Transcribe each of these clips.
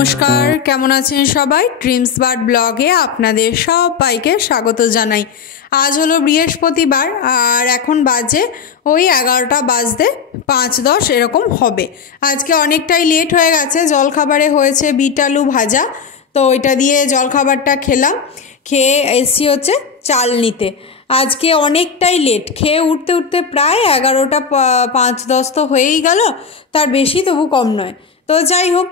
নমস্কার, কেমন আছেন সবাই? ড্রিমস বার্ড ব্লগে আপনাদের সবাইকে স্বাগত জানাই। আজ হলো বৃহস্পতিবার আর এখন বাজে ওই 11টা বাজতে 5-10 এরকম হবে। আজকে অনেকটাই লেট হয়ে গেছে। জলখাবারে হয়েছে বিট আলু ভাজা, তো ওইটা দিয়ে জলখাবারটা খেলাম। খেয়ে এসছি হচ্ছে চাল নিতে। আজকে অনেকটাই লেট, খেয়ে উঠতে উঠতে প্রায় 11টা 5-10 তো হয়েই গেল, তার বেশি তবু কম নয়। তো যাই হোক,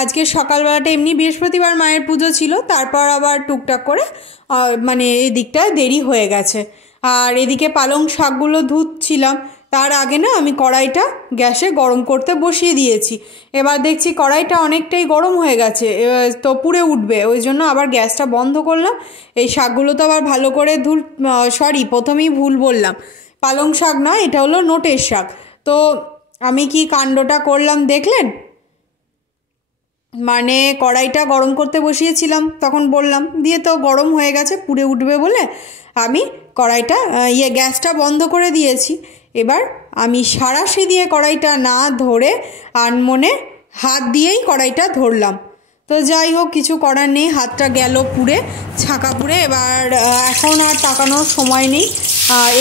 আজকে সকালবেলাটা এমনি বৃহস্পতিবার মায়ের পুজো ছিল, তারপর আবার টুকটাক করে মানে এই দিকটা দেরি হয়ে গেছে। আর এদিকে পালং শাকগুলো ধুচ্ছিলাম, তার আগে না আমি কড়াইটা গ্যাসে গরম করতে বসিয়ে দিয়েছি। এবার দেখছি কড়াইটা অনেকটাই গরম হয়ে গেছে, তো পুড়ে উঠবে, ওই জন্য আবার গ্যাসটা বন্ধ করলাম। এই শাকগুলো তো আবার ভালো করে প্রথমেই ভুল বললাম, পালং শাক না, এটা হলো নোটের শাক। তো আমি কি কাণ্ডটা করলাম দেখলেন? মানে কড়াইটা গরম করতে বসিয়েছিলাম, তখন বললাম, দিয়ে তো গরম হয়ে গেছে, পুড়ে উঠবে বলে আমি কড়াইটা গ্যাসটা বন্ধ করে দিয়েছি। এবার আমি সাঁড়াশি দিয়ে কড়াইটা না ধরে আনমনে হাত দিয়েই কড়াইটা ধরলাম। তো যাই হোক, কিছু করার নেই, হাতটা গেল পুড়ে, ছাকা পুড়ে। এবার এখন আর তাকানোর সময় নেই,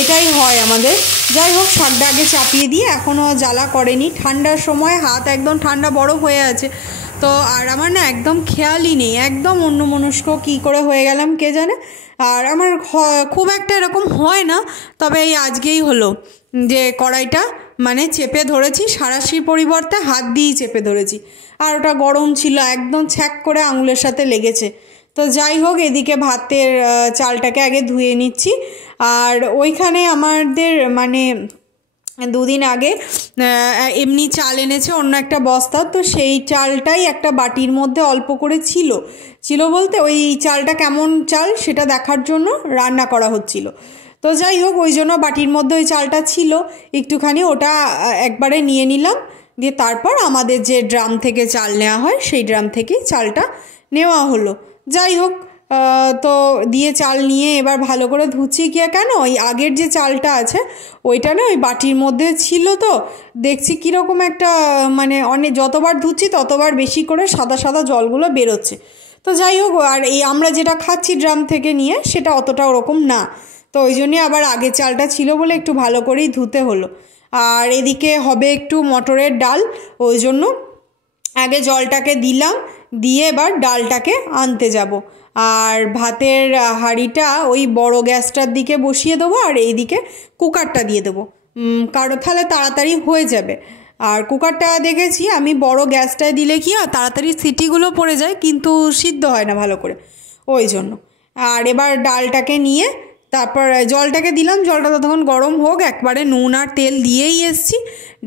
এটাই হয় আমাদের। যাই হোক, শাকটা আগে চাপিয়ে দিয়ে, এখনও জ্বালা করেনি। ঠান্ডার সময় হাত একদম ঠান্ডা বরফ হয়ে আছে। তো আর আমার না একদম খেয়ালই নেই, একদম অন্যমনস্ক কী করে হয়ে গেলাম কে জানে। আর আমার খুব একটা এরকম হয় না, তবে এই আজকেই হলো যে কড়াইটা মানে চেপে ধরেছি, সাঁড়াশির পরিবর্তে হাত দিয়েই চেপে ধরেছি। আর ওটা গরম ছিল, একদম ছ্যাক করে আঙুলের সাথে লেগেছে। তো যাই হোক, এদিকে ভাতের চালটাকে আগে ধুয়ে নিচ্ছি। আর ওইখানে আমাদের মানে দুদিন আগে এমনি চাল এনেছে অন্য একটা বস্তা, তো সেই চালটাই একটা বাটির মধ্যে অল্প করে ছিল বলতে ওই চালটা কেমন চাল সেটা দেখার জন্য রান্না করা হচ্ছিল। তো যাই হোক, ওই জন্য বাটির মধ্যে ওই চালটা ছিল একটুখানি, ওটা একবারে নিয়ে নিলাম। দিয়ে তারপর আমাদের যে ড্রাম থেকে চাল নেওয়া হয় সেই ড্রাম থেকেই চালটা নেওয়া হলো। যাই হোক, তো দিয়ে চাল নিয়ে এবার ভালো করে ধুচ্ছি। কেন ওই আগের যে চালটা আছে ওইটা না ওই বাটির মধ্যে ছিল, তো দেখছি কীরকম একটা মানে যতবার ধুচ্ছি ততবার বেশি করে সাদা সাদা জলগুলো বেরোচ্ছে। তো যাই হোক, আর এই আমরা যেটা খাচ্ছি ড্রাম থেকে নিয়ে সেটা অতটা ওরকম না, তো ওই জন্যে আবার আগের চালটা ছিল বলে একটু ভালো করেই ধুতে হলো। আর এদিকে হবে একটু মটরের ডাল, ওই জন্য আগে জলটাকে দিলাম, দিয়ে এবার ডালটাকে আনতে যাব। আর ভাতের হাঁড়িটা ওই বড় গ্যাসটার দিকে বসিয়ে দেবো, আর এইদিকে কুকারটা দিয়ে দেবো, কারণ তাহলে তাড়াতাড়ি হয়ে যাবে। আর কুকারটা দেখেছি আমি বড় গ্যাসটায় দিলে কি হয়, তাড়াতাড়ি সিটিগুলো পড়ে যায়, কিন্তু সিদ্ধ হয় না ভালো করে, ওই জন্য। আর এবার ডালটাকে নিয়ে তারপর জলটাকে দিলাম, জলটা ততক্ষণ গরম হোক, একবারে নুন আর তেল দিয়েই এসছি।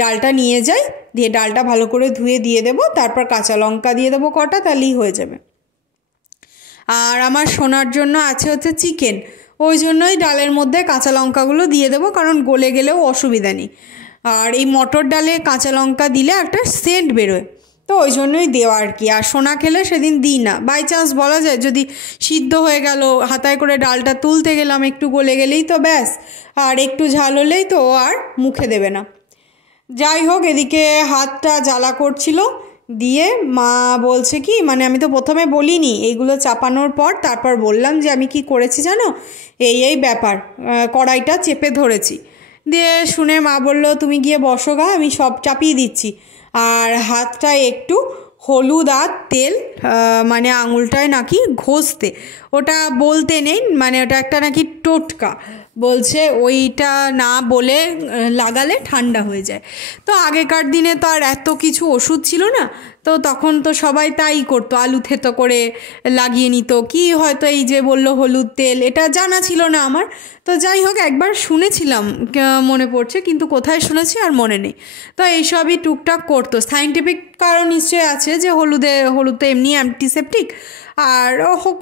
ডালটা নিয়ে যাই, দিয়ে ডালটা ভালো করে ধুয়ে দিয়ে দেবো, তারপর কাঁচা লঙ্কা দিয়ে দেবো কটা, তাহলেই হয়ে যাবে। আর আমার সোনার জন্য আছে হচ্ছে চিকেন, ওই জন্যই ডালের মধ্যে কাঁচা লঙ্কাগুলো দিয়ে দেবো, কারণ গলে গেলেও অসুবিধা নেই। আর এই মটর ডালে কাঁচা লঙ্কা দিলে একটা সেন্ট বেরোয়, তো ওই জন্যই দেওয়া আর কি। আর সোনা খেলে সেদিন দিই না, বাই চান্স বলা যায় যদি সিদ্ধ হয়ে গেল, হাতায় করে ডালটা তুলতে গেলাম, একটু গলে গেলেই তো ব্যাস, আর একটু ঝাল হলেই তো আর মুখে দেবে না। যাই হোক, এদিকে হাতটা জ্বালা করছিল, দিয়ে মা বলছে কি, মানে আমি তো প্রথমে বলিনি, এইগুলো চাপানোর পর তারপর বললাম যে আমি কি করেছি জানো, এই ব্যাপার, কড়াইটা চেপে ধরেছি। দিয়ে শুনে মা বলল, তুমি গিয়ে বসো গা, আমি সব চাপিয়ে দিচ্ছি। আর হাতটা একটু হলুদ আর তেল মানে আঙুলটায় নাকি ঘষতে, ওটা বলতে নেই, মানে ওটা একটা নাকি টোটকা, বলছে ওইটা না বলে লাগালে ঠান্ডা হয়ে যায়। তো আগেকার দিনে তো আর এত কিছু ওষুধ ছিল না, তো তখন তো সবাই তাই করতো, আলু থেতো করে লাগিয়ে নিত, কি হয়তো এই যে বললো হলুদ তেল, এটা জানা ছিল না আমার। তো যাই হোক, একবার শুনেছিলাম মনে পড়ছে, কিন্তু কোথায় শুনেছি আর মনে নেই। তো এইসবই টুকটাক করতো, সায়েন্টিফিক কারণ নিশ্চয়ই আছে যে হলুদ তো এমনি অ্যান্টিসেপটিক, আর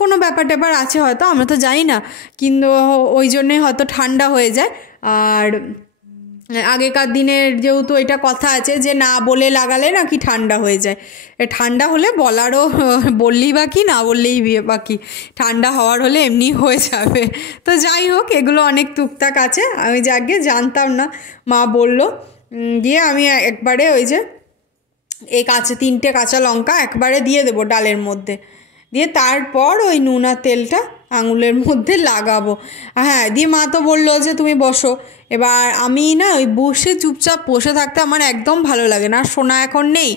কোনো ব্যাপার ট্যাপার আছে হয়তো, আমরা তো জানি না, কিন্তু ওই জন্যে হয়তো ঠান্ডা হয়ে যায়। আর আগেকার দিনের যেহেতু এটা কথা আছে যে না বলে লাগালে নাকি ঠান্ডা হয়ে যায়, ঠান্ডা হলে বলারও বললেই বাকি, না বললেই বাকি, ঠান্ডা হওয়ার হলে এমনি হয়ে যাবে। তো যাই হোক, এগুলো অনেক টুকটাক আছে, আমি যাকে জানতাম না, মা বলল, দিয়ে আমি একবারে ওই যে এই 3টে কাঁচা লঙ্কা একবারে দিয়ে দেবো ডালের মধ্যে, দিয়ে তারপর ওই নুন আর তেলটা আঙুলের মধ্যে লাগাবো। হ্যাঁ, দিয়ে মা তো বললো যে তুমি বসো। এবার আমি না ওই চুপচাপ বসে থাকতে আমার একদম ভালো লাগে না। সোনা এখন নেই,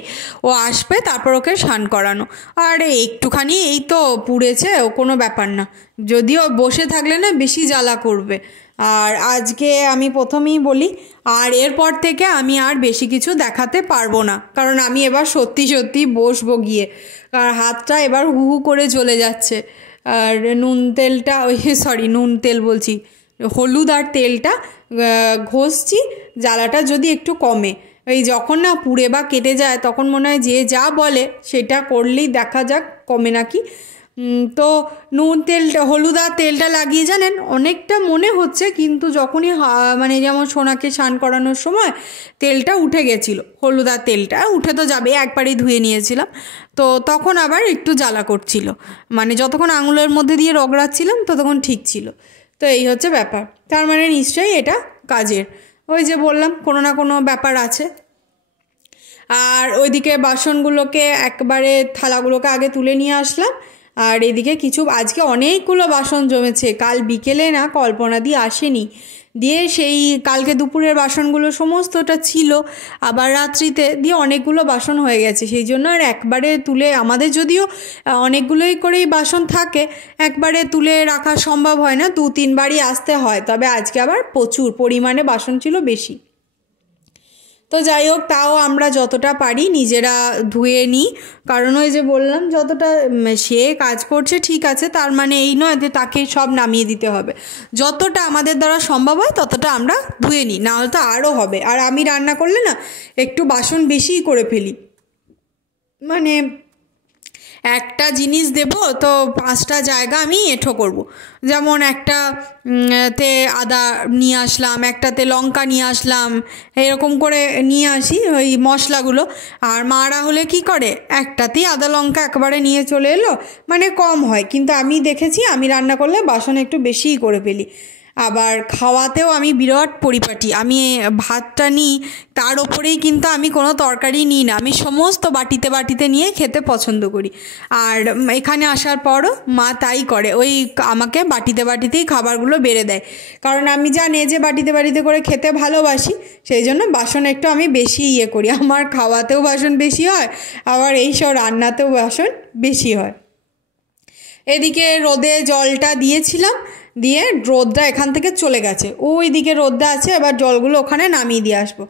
ও আসবে তারপর ওকে স্নান করানো। আর একটুখানি এই তো পুড়েছে, ও কোনো ব্যাপার না, যদিও বসে থাকলে না বেশি জ্বালা করবে। আর আজকে আমি প্রথমেই বলি, আর এরপর থেকে আমি আর বেশি কিছু দেখাতে পারবো না, কারণ আমি এবার সত্যি সত্যি বসবো গিয়ে, আর হাতটা এবার হু হু করে চলে যাচ্ছে। আর নুন তেল বলছি, হলুদ আর তেলটা ঘষছি, জ্বালাটা যদি একটু কমে। এই যখন না পুড়ে বা কেটে যায় তখন মনে হয় যে যা বলে সেটা করলেই দেখা যাক কমে নাকি। তো হলুদ আর তেলটা লাগিয়ে জানেন অনেকটা মনে হচ্ছে, কিন্তু যখনই মানে যেমন সোনাকে স্নান করানোর সময় তেলটা উঠে গেছিলো, হলুদ আর তেলটা উঠে তো যাবে, একবারই ধুয়ে নিয়েছিলাম, তো তখন আবার একটু জ্বালা করছিল, মানে যতক্ষণ আঙুলের মধ্যে দিয়ে রগড়াচ্ছিলাম ততক্ষণ ঠিক ছিল। তো এই হচ্ছে ব্যাপার, তার মানে নিশ্চয়ই এটা কাজের, ওই যে বললাম কোনো না কোনো ব্যাপার আছে। আর ওইদিকে বাসনগুলোকে একবারে থালাগুলোকে আগে তুলে নিয়ে আসলাম, আর এদিকে আজকে অনেকগুলো বাসন জমেছে। কাল বিকেলে না কল্পনাদি আসেনি, দিয়ে সেই কালকে দুপুরের বাসনগুলো সমস্তটা ছিল, আবার রাত্রিতে দিয়ে অনেকগুলো বাসন হয়ে গেছে। সেই জন্য আর একবারে তুলে, আমাদের যদিও অনেকগুলোই করেই বাসন থাকে, একবারে তুলে রাখা সম্ভব হয় না, 2-3 বারই আসতে হয়। তবে আজকে আবার প্রচুর পরিমাণে বাসন ছিল বেশি। তো যাই হোক, তাও আমরা যতটা পারি নিজেরা ধুয়ে নিই, কারণ ওই যে বললাম যতটা সে কাজ করছে ঠিক আছে, তার মানে এই নয় যে তাকে সব নামিয়ে দিতে হবে। যতটা আমাদের দ্বারা সম্ভব হয় ততটা আমরা ধুয়ে নিই, না হলে তো আরও হবে। আর আমি রান্না করলে না একটু বাসন বেশিই করে ফেলি, মানে একটা জিনিস দেব তো 5টা জায়গা আমি এঁঠো করব। যেমন তে আদা নিয়ে আসলাম, একটাতে লঙ্কা নিয়ে আসলাম, এরকম করে নিয়ে আসি ওই মশলাগুলো। আর মারা হলে কি করে, একটাতেই আদা লঙ্কা একবারে নিয়ে চলে এলো, মানে কম হয়। কিন্তু আমি দেখেছি আমি রান্না করলে বাসন একটু বেশিই করে ফেলি। আবার খাওয়াতেও আমি বিরাট পরিপাটি, আমি ভাতটা নিই তার ওপরেই কিন্তু আমি কোনো তরকারি নিই না, আমি সমস্ত বাটিতে নিয়ে খেতে পছন্দ করি। আর এখানে আসার পরও মা তাই করে, ওই আমাকে বাটিতেই খাবারগুলো বেড়ে দেয়, কারণ আমি জানি যে বাটিতে করে খেতে ভালোবাসি, সেই জন্য বাসন একটু আমি বেশি করি। আমার খাওয়াতেও বাসন বেশি হয়, আবার এইসব রান্নাতেও বাসন বেশি হয়। এদিকে রোদে জলটা দিয়েছিলাম, দিয়ে রোদটা এখান থেকে চলে গেছে, ওই দিকে রোদটা আছে, এবার জলগুলো ওখানে নামিয়ে দিয়ে আসবো।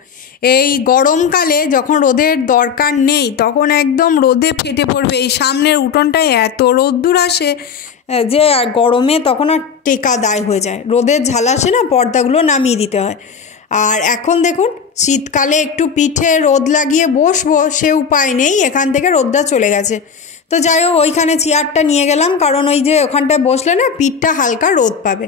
এই গরমকালে যখন রোদের দরকার নেই তখন একদম রোদে ফেটে পড়বে, এই সামনের উঠোনটায় এত রোদ্দুর আসে যে আর গরমে তখন আর টেকা দায় হয়ে যায়, রোদের ঝাল আসে না, পর্দাগুলো নামিয়ে দিতে হয়। আর এখন দেখুন শীতকালে একটু পিঠে রোদ লাগিয়ে বসবো সে উপায় নেই, এখান থেকে রোদটা চলে গেছে। তো যাই হোক, ওইখানে চেয়ারটা নিয়ে গেলাম, কারণ ওই যে ওখানটায় বসলে না পিঠটা হালকা রোদ পাবে।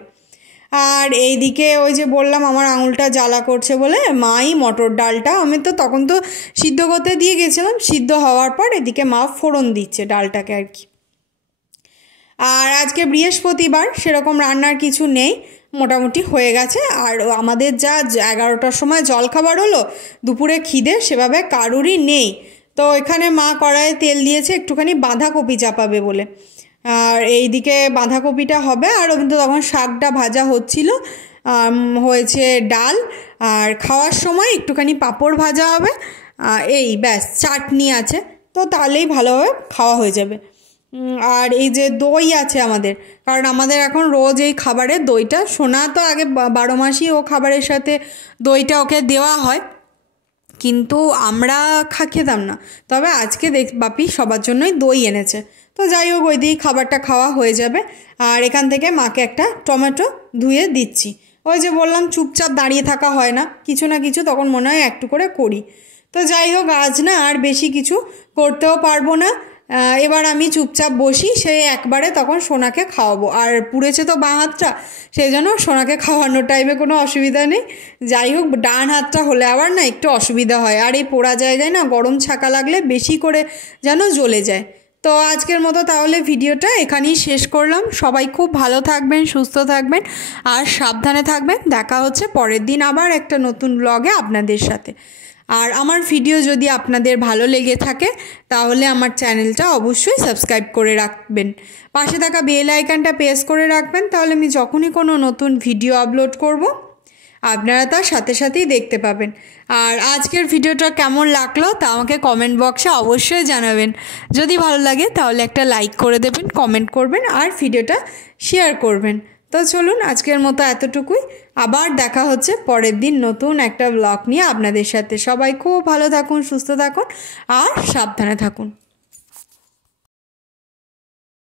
আর এইদিকে ওই যে বললাম আমার আঙুলটা জ্বালা করছে বলে মাই মটর ডালটা, আমি তো তখন তো সিদ্ধ করতে দিয়ে গেছিলাম, সিদ্ধ হওয়ার পর এদিকে মা ফোড়ন দিচ্ছে ডালটাকে আর কি। আর আজকে বৃহস্পতিবার, সেরকম রান্নার কিছু নেই, মোটামুটি হয়ে গেছে। আর আমাদের যা 11টার সময় জলখাবার হলো, দুপুরে খিদে সেভাবে কারুরই নেই। তো এখানে মা কড়াইয়ে তেল দিয়েছে একটুখানি বাঁধাকপি চাপাবে বলে, আর এইদিকে বাঁধাকপিটা হবে, আর কিন্তু তখন শাকটা ভাজা হচ্ছিল, হয়েছে ডাল, আর খাওয়ার সময় একটুখানি পাঁপড় ভাজা হবে, এই ব্যাস, চাটনি আছে, তো তাহলেই ভালোভাবে খাওয়া হয়ে যাবে। আর এই যে দই আছে আমাদের, কারণ আমাদের এখন রোজ এই খাবারে দইটা, সোনা তো আগে 12 মাসই ও খাবারের সাথে দইটা ওকে দেওয়া হয়, কিন্তু আমরা খেতাম না। তবে আজকে বাপি সবার জন্যই দই এনেছে, তো যাই হোক ওই দিয়েই খাবারটা খাওয়া হয়ে যাবে। আর এখান থেকে মাকে একটা টমেটো ধুয়ে দিচ্ছি, ওই যে বললাম চুপচাপ দাঁড়িয়ে থাকা হয় না, কিছু না কিছু তখন মনে হয় একটু করে করি। তো যাই হোক, আজ না আর বেশি কিছু করতেও পারবো না, এবার আমি চুপচাপ বসি, সেই একবারে তখন সোনাকে খাওয়াবো। আর পুড়েছে তো বাঁ হাতটা, সেই জন্য সোনাকে খাওয়ানোর টাইমে কোনো অসুবিধা নেই। যাই হোক, ডান হাতটা হলে আবার না একটু অসুবিধা হয়, আর এই পোড়া জায়গায় না গরম ছাকা লাগলে বেশি করে যেন জ্বলে যায়। তো আজকের মতো তাহলে ভিডিওটা এখানেই শেষ করলাম। সবাই খুব ভালো থাকবেন, সুস্থ থাকবেন আর সাবধানে থাকবেন। দেখা হচ্ছে পরের দিন আবার একটা নতুন ব্লগে আপনাদের সাথে। আর আমার ভিডিও যদি আপনাদের ভালো লেগে থাকে তাহলে আমার চ্যানেলটা অবশ্যই সাবস্ক্রাইব করে রাখবেন, পাশে থাকা বেল আইকনটা প্রেস করে রাখবেন, তাহলে আমি যখনই কোনো নতুন ভিডিও আপলোড করব আপনারা তার সাথে সাথেই দেখতে পাবেন। আর আজকের ভিডিওটা কেমন লাগলো তা আমাকে কমেন্ট বক্সে অবশ্যই জানাবেন। যদি ভালো লাগে তাহলে একটা লাইক করে দেবেন, কমেন্ট করবেন আর ভিডিওটা শেয়ার করবেন। তো চলুন আজকের মতো এতটুকুই, আবার দেখা হচ্ছে পরের দিন নতুন একটা ব্লগ নিয়ে আপনাদের সাথে। সবাই খুব ভালো থাকুন, সুস্থ থাকুন আর সাবধানে থাকুন।